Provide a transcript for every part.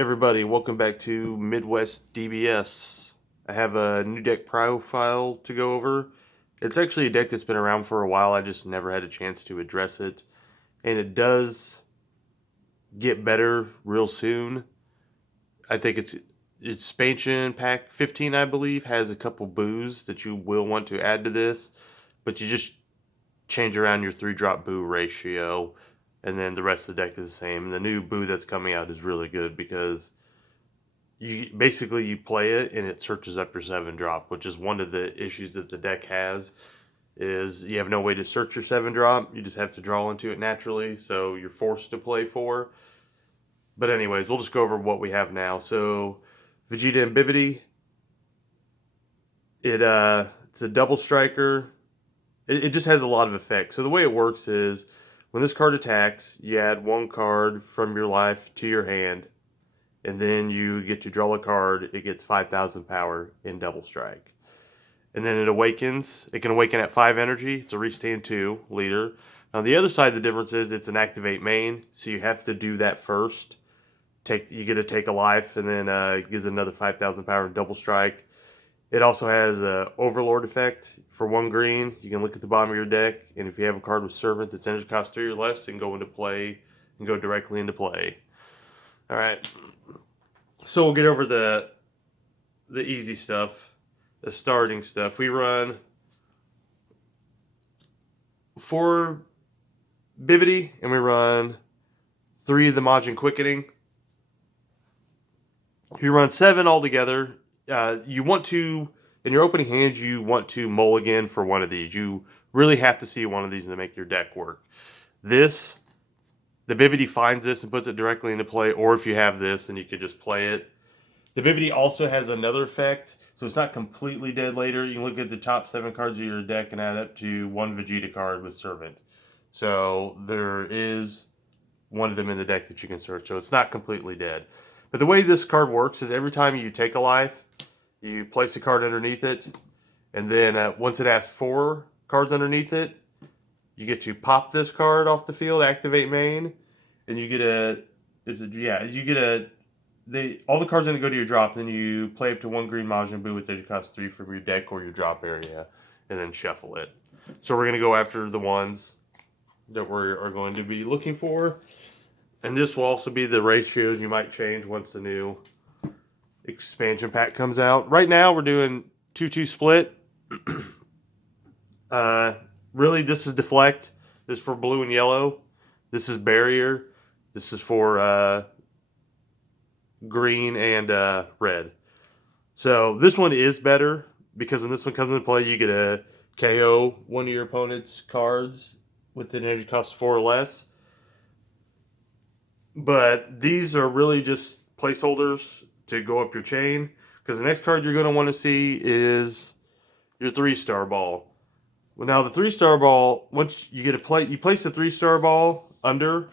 Everybody, welcome back to Midwest DBS. I have a new deck profile to go over. It's actually a deck that's been around for a while, I just never had a chance to address it. And it does get better real soon. I think it's expansion pack 15, I believe, has a couple boos that you will want to add to this. But you just change around your 3-drop boo ratio, and then the rest of the deck is the same. And the new boo that's coming out is really good because you play it and it searches up your 7-drop, which is one of the issues that the deck has. Is you have no way to search your 7-drop. You just have to draw into it naturally, so you're forced to play 4. But anyways, we'll just go over what we have now. So Vegeta and Bibbidi. It's a double striker. It just has a lot of effects. So the way it works is when this card attacks, you add 1 card from your life to your hand, and then you get to draw a card. It gets 5,000 power in double strike. And then it awakens. It can awaken at 5 energy. It's a restand 2 leader. Now the other side of the difference is it's an activate main, so you have to do that first. You get to take a life, and then it gives another 5,000 power in double strike. It also has an Overlord effect for 1 green. You can look at the bottom of your deck, and if you have a card with Servant that's energy cost 3 or less, it can go into play and go directly into play. All right. So we'll get over the easy stuff, the starting stuff. We run 4 Bibbidi, and we run 3 of the Majin Quickening. You run 7 altogether. You want to, in your opening hands, you want to mulligan for one of these. You really have to see one of these to make your deck work. The Bibbidi finds this and puts it directly into play, or if you have this, then you could just play it. The Bibbidi also has another effect, so it's not completely dead later. You can look at the top 7 cards of your deck and add up to 1 Vegeta card with Servant. So there is one of them in the deck that you can search, so it's not completely dead. But the way this card works is every time you take a life, you place a card underneath it, and then once it has 4 cards underneath it, you get to pop this card off the field, activate main, and you get all the cards are going to go to your drop, and then you play up to 1 green Majin Buu with energy cost 3 from your deck or your drop area, and then shuffle it. So we're going to go after the ones that we are going to be looking for. And this will also be the ratios you might change once the new expansion pack comes out. Right now we're doing 2-2 split. Really, this is deflect. This is for blue and yellow. This is barrier. This is for green and red. So this one is better because when this one comes into play, you get a KO one of your opponent's cards with an energy cost 4 or less. But these are really just placeholders to go up your chain, because the next card you're going to want to see is your 3-star ball. Well, now the 3-star ball, once you get you place the 3-star ball under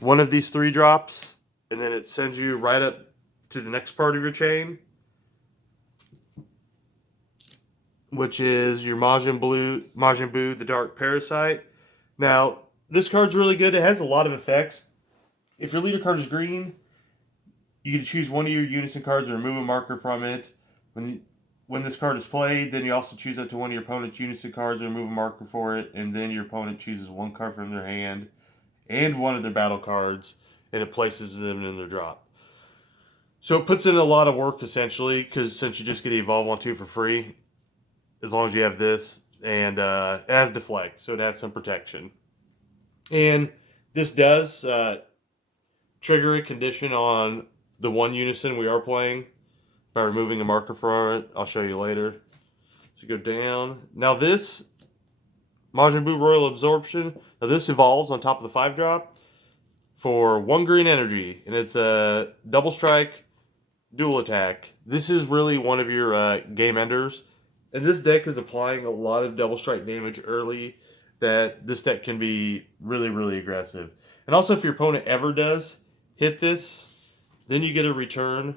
one of these 3 drops, and then it sends you right up to the next part of your chain, which is your Majin Buu, the Dark Parasite. Now, this card's really good. It has a lot of effects. If your leader card is green, you get to choose one of your unison cards and remove a marker from it. When this card is played, then you also choose up to one of your opponent's unison cards and remove a marker for it, and then your opponent chooses 1 card from their hand and one of their battle cards, and it places them in their drop. So it puts in a lot of work, essentially, because since you just get to evolve on 2 for free, as long as you have this, and it has deflect, so it has some protection. And this does trigger a condition on the 1 unison we are playing by removing a marker from it. I'll show you later. So go down. Now this Majin Buu Royal Absorption, now this evolves on top of the 5-drop for 1 green energy, and it's a double strike, dual attack. This is really one of your game enders, and this deck is applying a lot of double strike damage early that this deck can be really, really aggressive. And also, if your opponent ever does hit this, then you get to return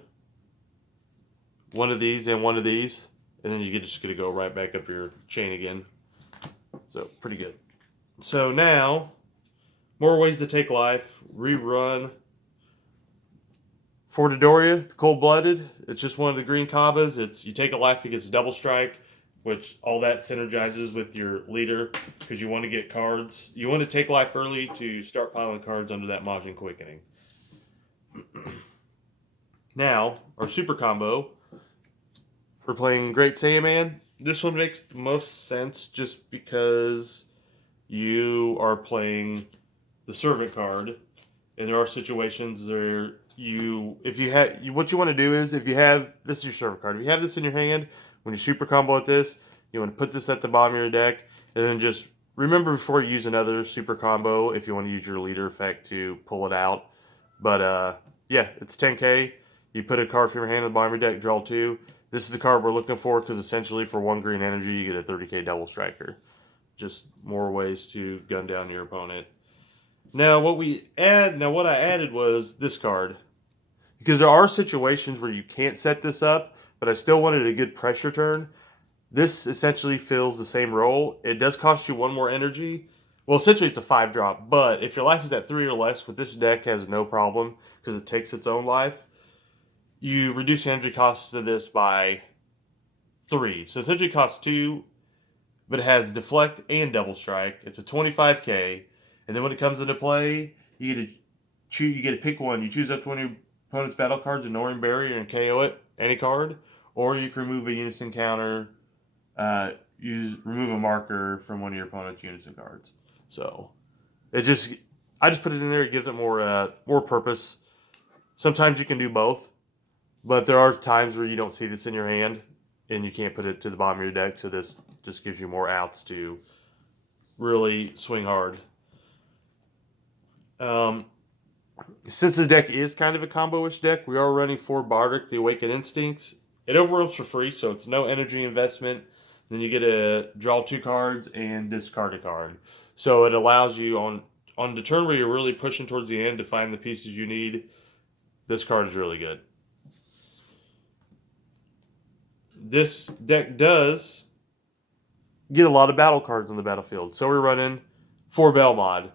one of these and one of these, and then you just get to go right back up your chain again. So, pretty good. So now, more ways to take life. Rerun For Dodoria, Cold Blooded, it's just one of the green combos. It's you take a life, it gets double strike, which all that synergizes with your leader because you want to get cards. You want to take life early to start piling cards under that Majin Quickening. Now, our super combo, we're playing Great Saiyaman. This one makes the most sense just because you are playing the servant card, and there are situations where what you want to do is if you have this is your servant card. If you have this in your hand, when you super combo with this, you want to put this at the bottom of your deck, and then just remember before you use another super combo if you want to use your leader effect to pull it out. But yeah, it's 10k. You put a card from your hand at the bottom of your deck, draw 2. This is the card we're looking for because essentially for 1 green energy you get a 30k double striker. Just more ways to gun down your opponent. Now what I added was this card. Because there are situations where you can't set this up, but I still wanted a good pressure turn. This essentially fills the same role. It does cost you 1 more energy. Well, essentially it's a 5-drop, but if your life is at 3 or less, with this deck has no problem because it takes its own life. You reduce the energy costs of this by 3. So essentially it costs 2, but it has deflect and double strike. It's a 25k, and then when it comes into play, you get to pick one. You choose up to one of your opponent's battle cards, ignore and barrier, and KO it, any card, or you can remove a unison counter. Remove a marker from one of your opponent's unison cards. So I just put it in there. It gives it more purpose. Sometimes you can do both, but there are times where you don't see this in your hand and you can't put it to the bottom of your deck. So this just gives you more outs to really swing hard. Since this deck is kind of a combo-ish deck, we are running 4 Bardic, the Awakened Instincts. It overwhelms for free, so it's no energy investment. Then you get to draw 2 cards and discard a card. So it allows you on the turn where you're really pushing towards the end to find the pieces you need. This card is really good. This deck does get a lot of battle cards on the battlefield. So we're running 4 Belmod.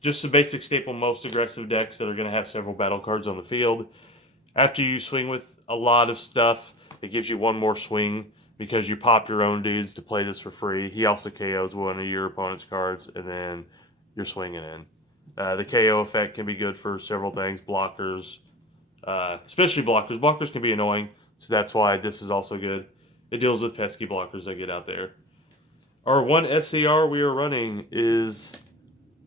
Just the basic staple most aggressive decks that are going to have several battle cards on the field. After you swing with a lot of stuff, it gives you 1 more swing because you pop your own dudes to play this for free. He also KOs one of your opponent's cards, and then you're swinging in. The KO effect can be good for several things. Blockers, especially blockers. Blockers can be annoying, so that's why this is also good. It deals with pesky blockers that get out there. Our 1 SCR we are running is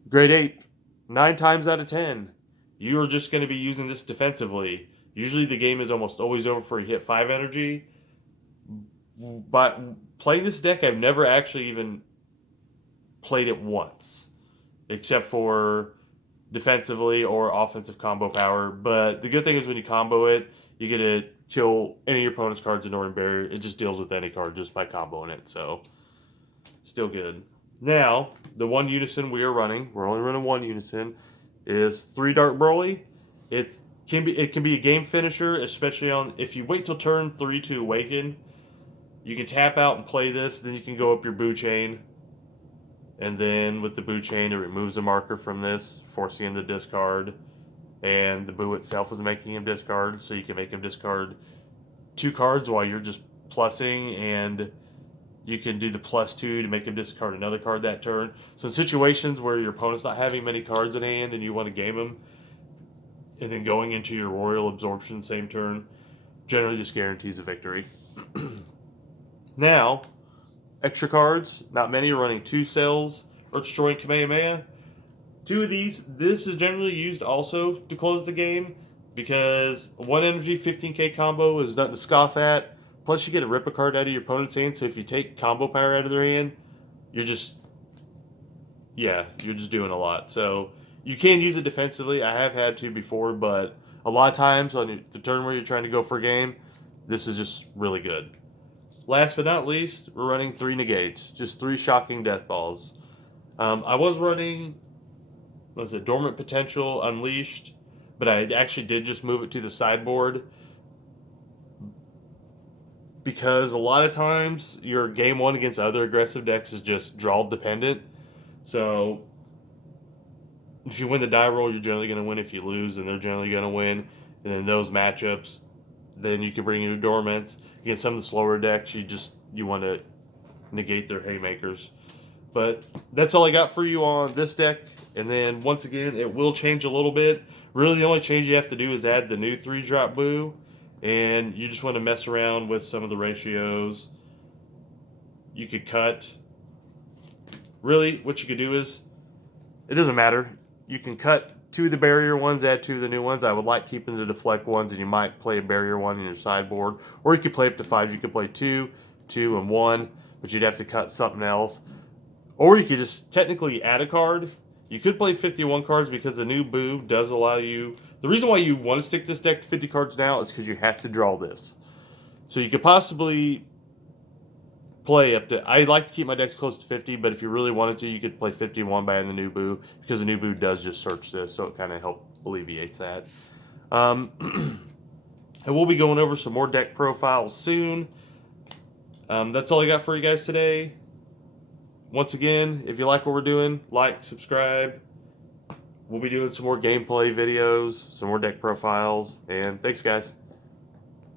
Grade 8. 9 times out of 10, you are just going to be using this defensively. Usually the game is almost always over before you hit 5 energy. But playing this deck, I've never actually even played it once. Except for defensively or offensive combo power. But the good thing is when you combo it, you get to kill any of your opponent's cards in Northern Barrier. It just deals with any card just by comboing it. So, still good. Now, the 1 unison we are running, we're only running 1 unison, is 3 Dark Broly. It can be a game finisher, especially if you wait till turn 3 to awaken. You can tap out and play this, then you can go up your Boo Chain. And then with the Boo Chain, it removes a marker from this, forcing him to discard. And the Boo itself is making him discard, so you can make him discard 2 cards while you're just plussing, and you can do the +2 to make him discard another card that turn. So in situations where your opponent's not having many cards in hand and you want to game him, and then going into your Royal Absorption same turn, generally just guarantees a victory. Now, extra cards, not many, are running 2 cells, Earth Destroying Kamehameha. 2 of these, this is generally used also to close the game, because 1 energy 15k combo is nothing to scoff at. Plus you get to rip a card out of your opponent's hand, so if you take combo power out of their hand, you're just doing a lot. So you can use it defensively. I have had to before, but a lot of times on the turn where you're trying to go for a game, this is just really good. Last but not least, we're running 3 negates. Just 3 shocking death balls. I was running, Dormant Potential Unleashed, but I actually did just move it to the sideboard because a lot of times your game 1 against other aggressive decks is just draw dependent. So if you win the die roll, you're generally going to win. If you lose, then they're generally going to win. and then those matchups, then you can bring your dormants. Against some of the slower decks, you want to negate their haymakers. But that's all I got for you on this deck. And then once again, it will change a little bit. Really, the only change you have to do is add the new 3-drop Boo, and you just want to mess around with some of the ratios. You could cut. Really, what you could do is, it doesn't matter. You can cut 2 of the barrier ones, add 2 of the new ones. I would like keeping the deflect ones, and you might play a barrier one in your sideboard. Or you could play up to 5. You could play 2, 2, and 1, but you'd have to cut something else. Or you could just technically add a card. You could play 51 cards because the new Boo does allow you... The reason why you want to stick this deck to 50 cards now is because you have to draw this. So you could possibly play up to... I like to keep my decks close to 50, but if you really wanted to, you could play 51 by adding the new Boo, because the new Boo does just search this, so it kind of alleviates that. And we'll be going over some more deck profiles soon. That's all I got for you guys today. Once again, if you like what we're doing, like, subscribe. We'll be doing some more gameplay videos, some more deck profiles, and thanks, guys.